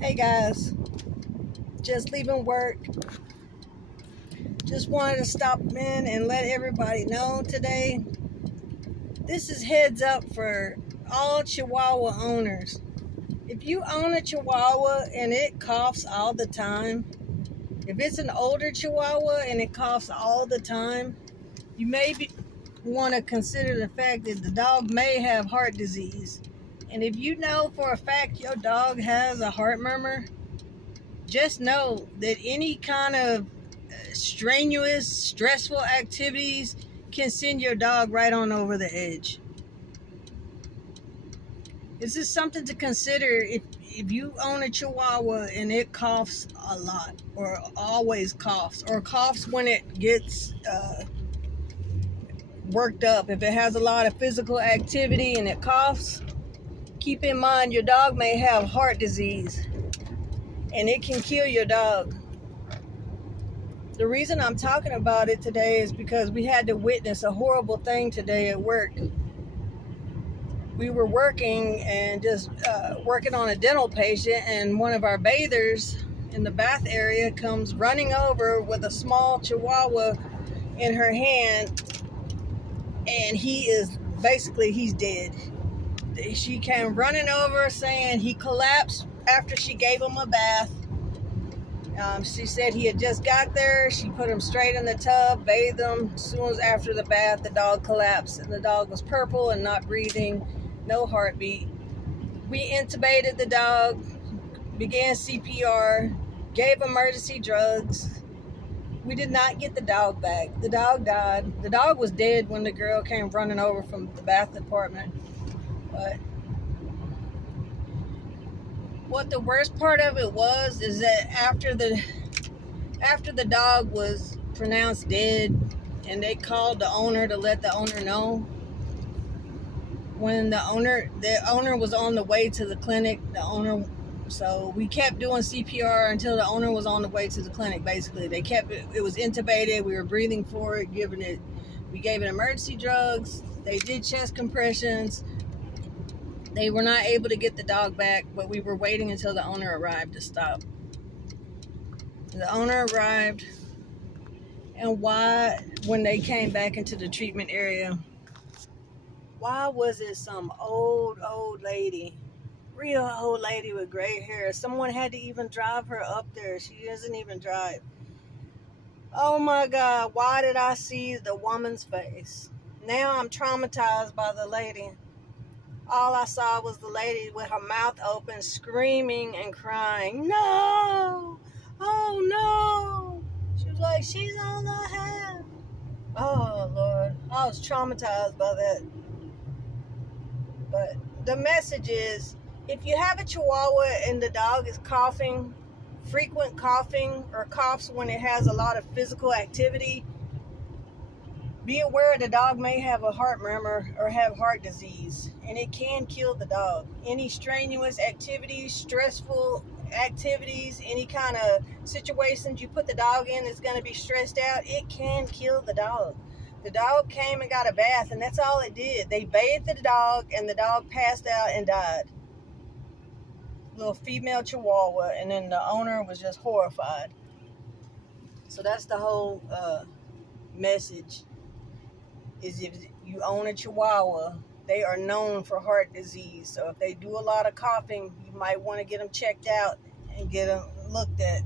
Hey guys, just leaving work. Just wanted to stop in and let everybody know today. This is heads up for all Chihuahua owners. If you own a Chihuahua and it coughs all the time, if it's an older Chihuahua and it coughs all the time, you may want to consider the fact that the dog may have heart disease. And if you know for a fact your dog has a heart murmur, just know that any kind of strenuous, stressful activities can send your dog right on over the edge. This is something to consider if you own a Chihuahua and it coughs a lot, or always coughs, or coughs when it gets worked up. If it has a lot of physical activity and it coughs, keep in mind your dog may have heart disease and it can kill your dog. The reason I'm talking about it today is because we had to witness a horrible thing today at work. We were working and just working on a dental patient, and one of our bathers in the bath area comes running over with a small Chihuahua in her hand, and he's dead. She came running over saying he collapsed after she gave him a bath. She said he had just got there. She put him straight in the tub, bathed him. As soon as after the bath, the dog collapsed, and the dog was purple and not breathing, no heartbeat. We intubated the dog, began CPR, gave emergency drugs. We did not get the dog back. The dog died. The dog was dead when the girl came running over from the bath department. But what the worst part of it was is that after the dog was pronounced dead and they called the owner to let the owner know, when the owner was on the way to the clinic, so we kept doing CPR until the owner was on the way to the clinic. Basically, it was intubated, we were breathing for it, we gave it emergency drugs, they did chest compressions. They were not able to get the dog back, but we were waiting until the owner arrived to stop. The owner arrived, and when they came back into the treatment area, why was it some old lady, real old lady with gray hair? Someone had to even drive her up there. She doesn't even drive. Oh my God, why did I see the woman's face? Now I'm traumatized by the lady. All I saw was the lady with her mouth open, screaming and crying, "No! Oh no!" She was like, "She's all I have." Oh Lord, I was traumatized by that. But the message is, if you have a Chihuahua and the dog is coughing, frequent coughing, or coughs when it has a lot of physical activity, be aware the dog may have a heart murmur or have heart disease, and it can kill the dog. Any strenuous activities, stressful activities, any kind of situations you put the dog in that's going to be stressed out, it can kill the dog. The dog came and got a bath, and that's all it did. They bathed the dog, and the dog passed out and died. Little female Chihuahua, and then the owner was just horrified. So that's the whole message. Is if you own a Chihuahua, they are known for heart disease. So if they do a lot of coughing, you might want to get them checked out and get them looked at.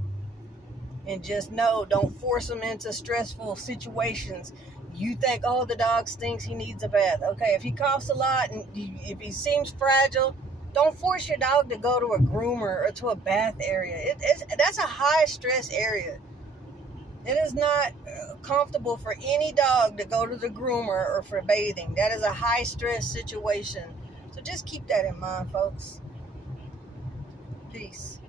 And just know, don't force them into stressful situations. You think, oh, the dog stinks, he needs a bath. Okay, if he coughs a lot and if he seems fragile, don't force your dog to go to a groomer or to a bath area. That's a high stress area. It is not comfortable for any dog to go to the groomer or for bathing. That is a high stress situation. So just keep that in mind, folks. Peace.